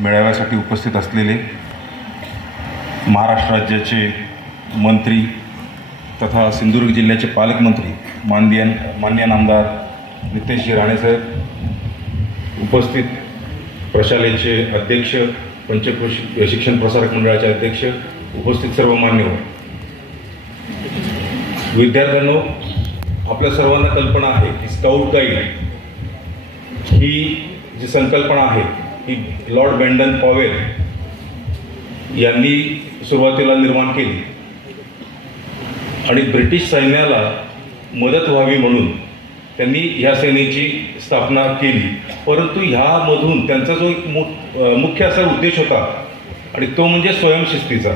मेळाव्यासाठी उपस्थित असलेले महाराष्ट्र राज्याचे मंत्री तथा सिंधुदुर्ग जिल्ह्याचे पालकमंत्री माननीय नामदार नितेशजी राणेसाहेब, उपस्थित प्रशालेचे अध्यक्ष, पंचक्रोशी शिक्षण प्रसारक मंडळाचे अध्यक्ष, उपस्थित सर्व मान्यवर, विद्यार्थ्यांनो, आपल्या सर्वांना कल्पना आहे की स्काउट गाईड ही जी संकल्पना आहे ही लॉर्ड बेंडन पॉवेल यांनी सुरुवातीला निर्माण केली आणि ब्रिटिश सैन्याला मदत व्हावी म्हणून त्यांनी ह्या सेनेची स्थापना केली. परंतु ह्यामधून त्यांचा जो एक मुख्य असा उद्देश होता आणि तो म्हणजे स्वयंशिस्तीचा.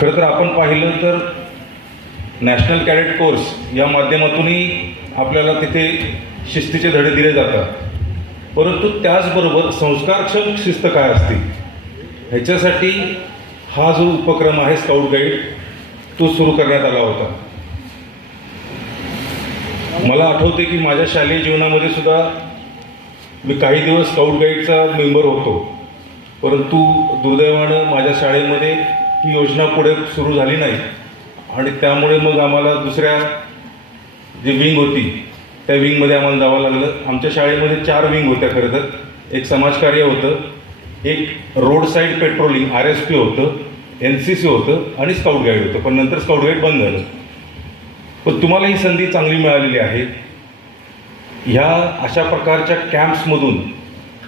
खरं तर आपण पाहिलं तर नॅशनल कॅडेट कोर्स या माध्यमातूनही आपल्याला तिथे शिस्तीचे धडे दिले जातात, परंतु त्याचबरोबर संस्कारक्षम शिस्त काय असते ह्याच्यासाठी हा जो उपक्रम आहे स्काउट गाईड तो सुरू करण्यात आला होता. मला आठवते की माझ्या शालेय जीवनामध्ये सुद्धा मी काही दिवस स्काउट गाईडचा मेंबर होतो, परंतु दुर्दैवानं माझ्या शाळेमध्ये ही योजना पुढे सुरू झाली नाही आणि त्यामुळे मग आम्हाला दुसऱ्या जी विंग होती त्या विंगमध्ये आम्हाला जावं लागलं. आमच्या शाळेमध्ये 4 विंग होत्या. खरं तर एक समाजकार्य होतं, एक रोड साईड पेट्रोलिंग RSP होतं, NCC होतं आणि स्काउट गाईड होतं. पण नंतर स्काउट गाईड बंद झालं. पण तुम्हाला ही संधी चांगली मिळालेली आहे. ह्या अशा प्रकारच्या कॅम्प्समधून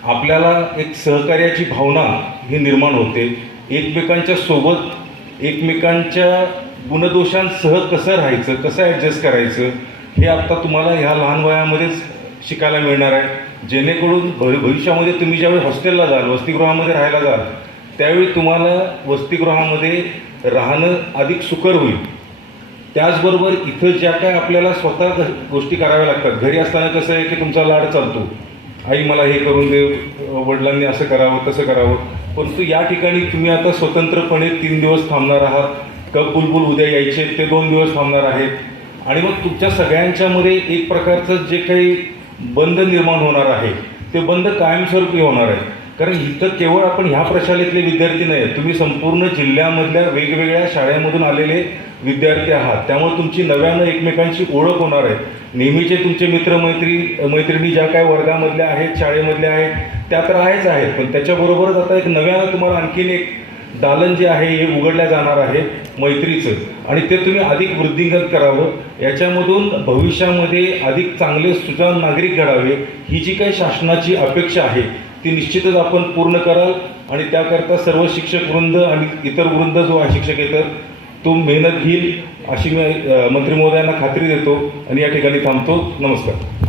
आपल्याला एक सहकार्याची भावना ही निर्माण होते. एकमेकांच्या सोबत, एकमेकांच्या गुणदोषांसह कसं राहायचं, कसं ॲडजस्ट करायचं हे आत्ता तुम्हाला ह्या लहान वयामध्येच शिकायला मिळणार आहे. जेणेकरून भविष्यामध्ये तुम्ही ज्यावेळी हॉस्टेलला जाल, वसतिगृहामध्ये राहायला जाल, त्यावेळी तुम्हाला वसतिगृहामध्ये राहणं अधिक सुकर होईल. त्याचबरोबर इथं ज्या काय आपल्याला स्वतः गोष्टी कराव्या लागतात. घरी असताना कसं आहे की तुमचा लाड चालतो, आई मला हे करून दे, वडिलांनी असं करावं तसं करावं. परंतु या ठिकाणी तुम्ही आता स्वतंत्रपणे 3 दिवस थांबणार आहात. कब बुलबुल उद्या यायचे ते 2 दिवस थांबणार आहेत आणि मग तुमच्या सगळ्यांच्यामध्ये एक प्रकारचं जे काही बंध निर्माण होणार आहे ते बंध कायमस्वरूपी होणार आहे. कारण इथं केवळ आपण ह्या प्रशालेतले विद्यार्थी नाही आहेत, तुम्ही संपूर्ण जिल्ह्यामधल्या वेगवेगळ्या शाळेमधून आलेले विद्यार्थी आहात. त्यामुळे तुमची नव्यानं एकमेकांची ओळख होणार आहे. नेहमीचे तुमचे मैत्रिणी ज्या काय वर्गामधल्या आहेत, शाळेमधल्या आहेत त्या तर आहेत, पण त्याच्याबरोबरच आता एक नव्यानं तुम्हाला आणखीन एक दालन जे आहे हे उघडल्या जाणार आहे मैत्रीचं आणि ते तुम्ही अधिक वृद्धिंगत करावं. याच्यामधून भविष्यामध्ये अधिक चांगले सुजाण नागरिक घडावे ही जी काही शासनाची अपेक्षा आहे ती निश्चितच आपण पूर्ण कराल आणि त्याकरता सर्व शिक्षक वृंद आणि इतर वृंद जो आहे शिक्षकेतर तो मेहनत घेईल अशी मी मंत्री महोदयांना खात्री देतो आणि या ठिकाणी थांबतो. नमस्कार.